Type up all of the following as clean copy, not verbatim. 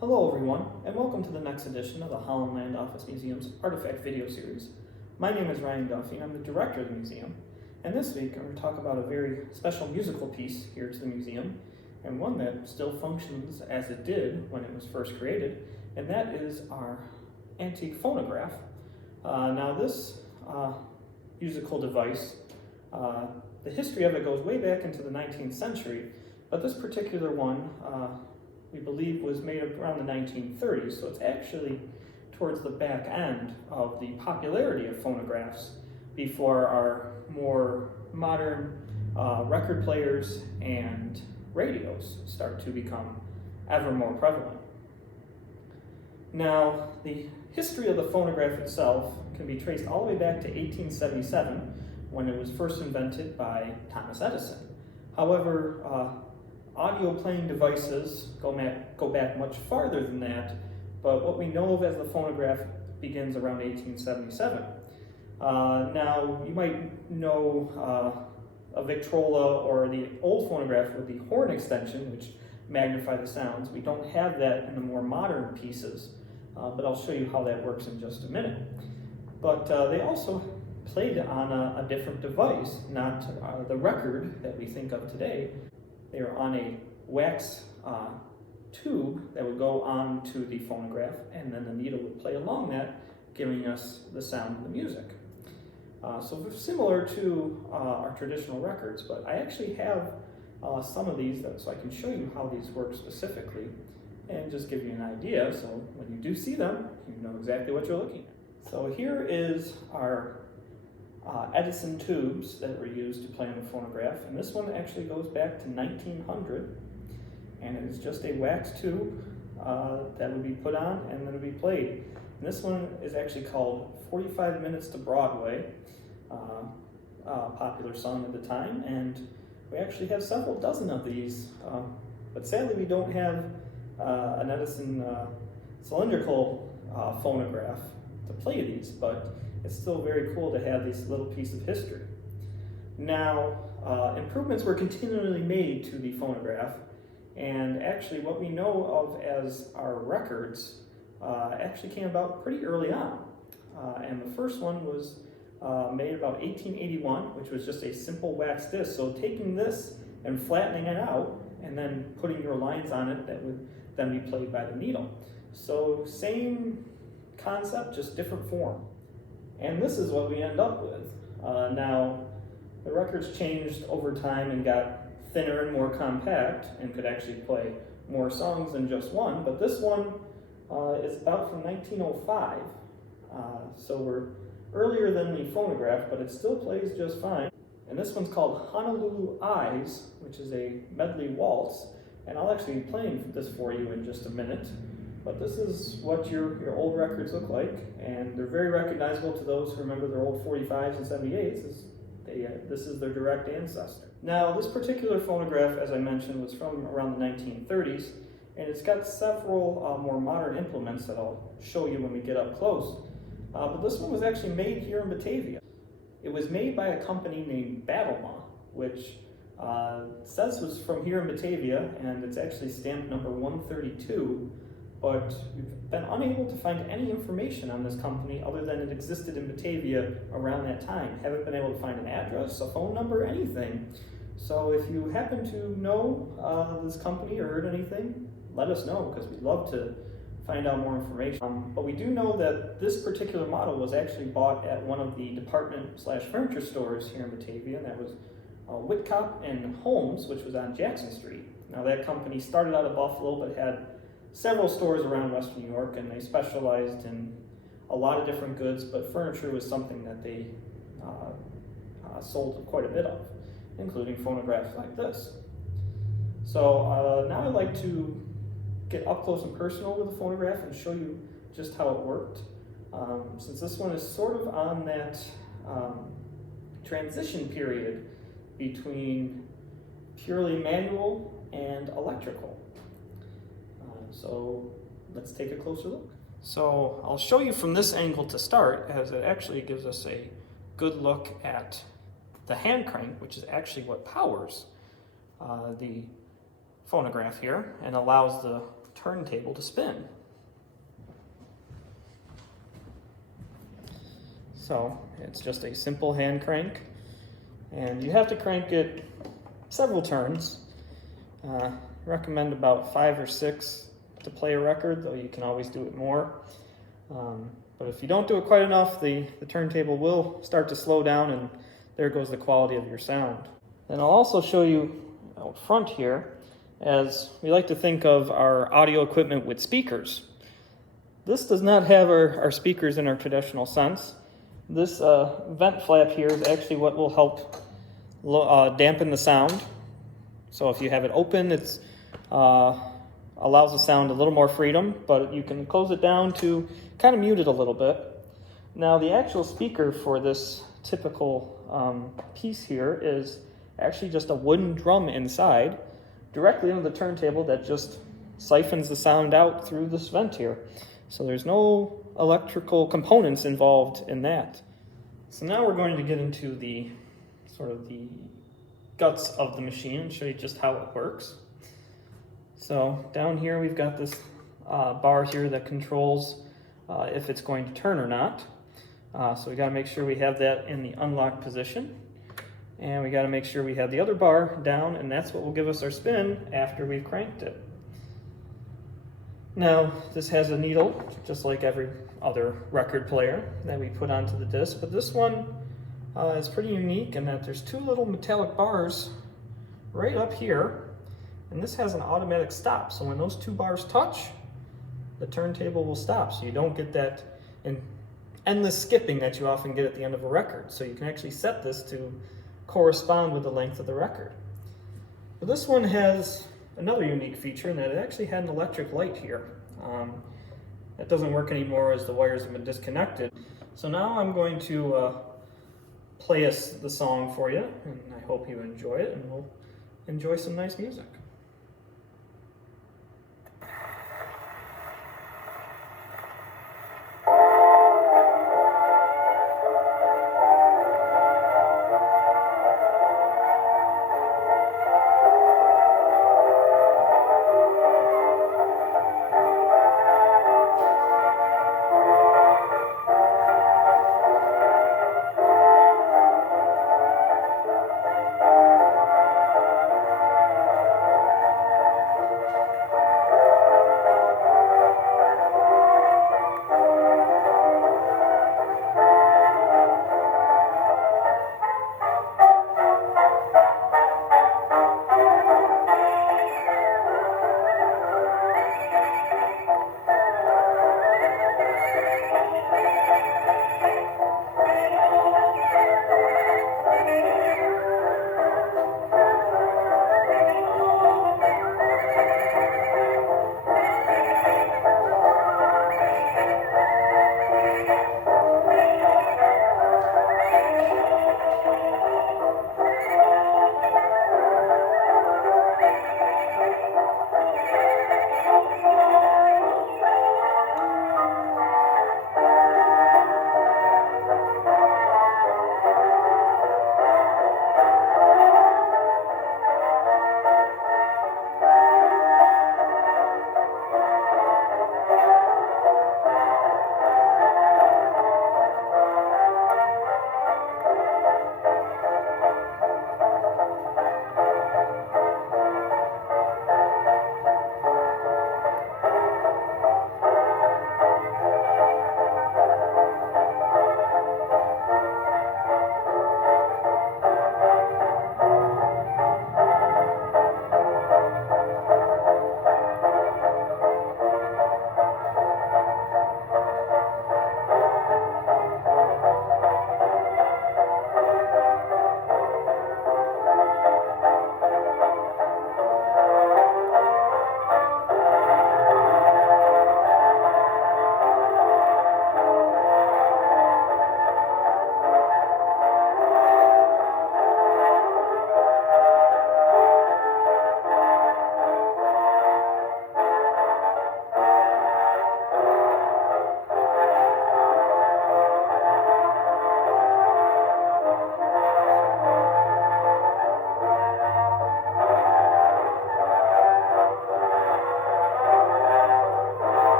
Hello everyone, and welcome to the next edition of the Holland Land Office Museum's Artifact Video Series. My name is Ryan Duffy, and I'm the director of the museum. And this week I'm going to talk about a very special musical piece here to the museum, and one that still functions as it did when it was first created, and that is our antique phonograph. Now this musical device, the history of it goes way back into the 19th century, but this particular one we believe was made around the 1930s, so it's actually towards the back end of the popularity of phonographs before our more modern record players and radios start to become ever more prevalent. Now, the history of the phonograph itself can be traced all the way back to 1877 when it was first invented by Thomas Edison. However, audio playing devices go back much farther than that, but what we know of as the phonograph begins around 1877. Now, you might know a Victrola or the old phonograph with the horn extension, which magnify the sounds. We don't have that in the more modern pieces, but I'll show you how that works in just a minute. But they also played on a different device, not the record that we think of today. They were on a wax tube that would go onto the phonograph, and then the needle would play along that, giving us the sound of the music. So similar to our traditional records, but I actually have some of these so I can show you how these work specifically and just give you an idea, so when you do see them, you know exactly what you're looking at. So here is our Edison tubes that were used to play on the phonograph, and this one actually goes back to 1900, and it is just a wax tube that would be put on and then it would be played. And this one is actually called 45 Minutes to Broadway, popular song at the time, and we actually have several dozen of these, but sadly we don't have an Edison cylindrical phonograph to play these, but it's still very cool to have this little piece of history. Now, improvements were continually made to the phonograph, and actually what we know of as our records actually came about pretty early on. And the first one was made about 1881, which was just a simple wax disc. So taking this and flattening it out, and then putting your lines on it that would then be played by the needle. So same concept, just different form. And this is what we end up with. Now, the records changed over time and got thinner and more compact and could actually play more songs than just one, but this one is about from 1905. So we're earlier than the phonograph, but it still plays just fine. And this one's called Honolulu Eyes, which is a medley waltz, and I'll actually be playing this for you in just a minute. But this is what your old records look like, and they're very recognizable to those who remember their old 45s and 78s. This is their direct ancestor. Now, this particular phonograph, as I mentioned, was from around the 1930s, and it's got several more modern implements that I'll show you when we get up close. But this one was actually made here in Batavia. It was made by a company named Batalma, which says was from here in Batavia, and it's actually stamped number 132. But we've been unable to find any information on this company other than it existed in Batavia around that time. Haven't been able to find an address, a phone number, anything. So if you happen to know this company or heard anything, let us know, because we'd love to find out more information. But we do know that this particular model was actually bought at one of the department/furniture stores here in Batavia, and that was Whitcop and Holmes, which was on Jackson Street. Now that company started out of Buffalo, but had several stores around Western New York, and they specialized in a lot of different goods, but furniture was something that they sold quite a bit of, including phonographs like this. So now I'd like to get up close and personal with the phonograph and show you just how it worked. Since this one is sort of on that transition period between purely manual and electrical. So let's take a closer look. So I'll show you from this angle to start, as it actually gives us a good look at the hand crank, which is actually what powers the phonograph here and allows the turntable to spin. So it's just a simple hand crank, and you have to crank it several turns. Recommend about 5 or 6 to play a record, though you can always do it more. But if you don't do it quite enough, the turntable will start to slow down, and there goes the quality of your sound. And I'll also show you out front here, as we like to think of our audio equipment with speakers. This does not have our speakers in our traditional sense. This vent flap here is actually what will help dampen the sound. So if you have it open, it allows the sound a little more freedom, but you can close it down to kind of mute it a little bit. Now the actual speaker for this typical piece here is actually just a wooden drum inside, directly into the turntable that just siphons the sound out through this vent here. So there's no electrical components involved in that. So now we're going to get into the sort of the guts of the machine and show you just how it works. So down here we've got this bar here that controls if it's going to turn or not. So we got to make sure we have that in the unlocked position. And we got to make sure we have the other bar down, and that's what will give us our spin after we've cranked it. Now, this has a needle, just like every other record player that we put onto the disc, but this one is pretty unique in that there's 2 little metallic bars right up here, and this has an automatic stop. So when those 2 bars touch, the turntable will stop, so you don't get that endless skipping that you often get at the end of a record. So you can actually set this to correspond with the length of the record. But this one has another unique feature in that it actually had an electric light here. That doesn't work anymore as the wires have been disconnected. So now I'm going to play us the song for you, and I hope you enjoy it, and we'll enjoy some nice music.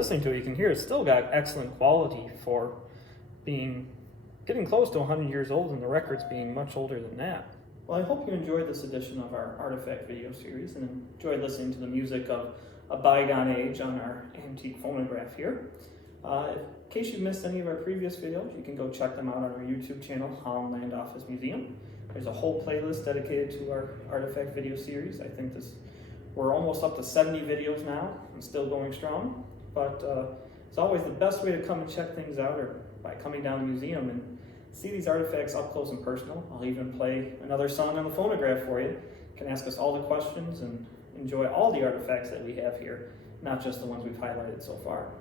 listening to it, you can hear it's still got excellent quality for getting close to 100 years old, and the records being much older than that. Well, I hope you enjoyed this edition of our Artifact video series and enjoyed listening to the music of a bygone age on our antique phonograph here. In case you missed any of our previous videos, you can go check them out on our YouTube channel, Holland Land Office Museum. There's a whole playlist dedicated to our Artifact video series. I think we're almost up to 70 videos now and still going strong. But it's always the best way to come and check things out or by coming down to the museum and see these artifacts up close and personal. I'll even play another song on the phonograph for you. You can ask us all the questions and enjoy all the artifacts that we have here, not just the ones we've highlighted so far.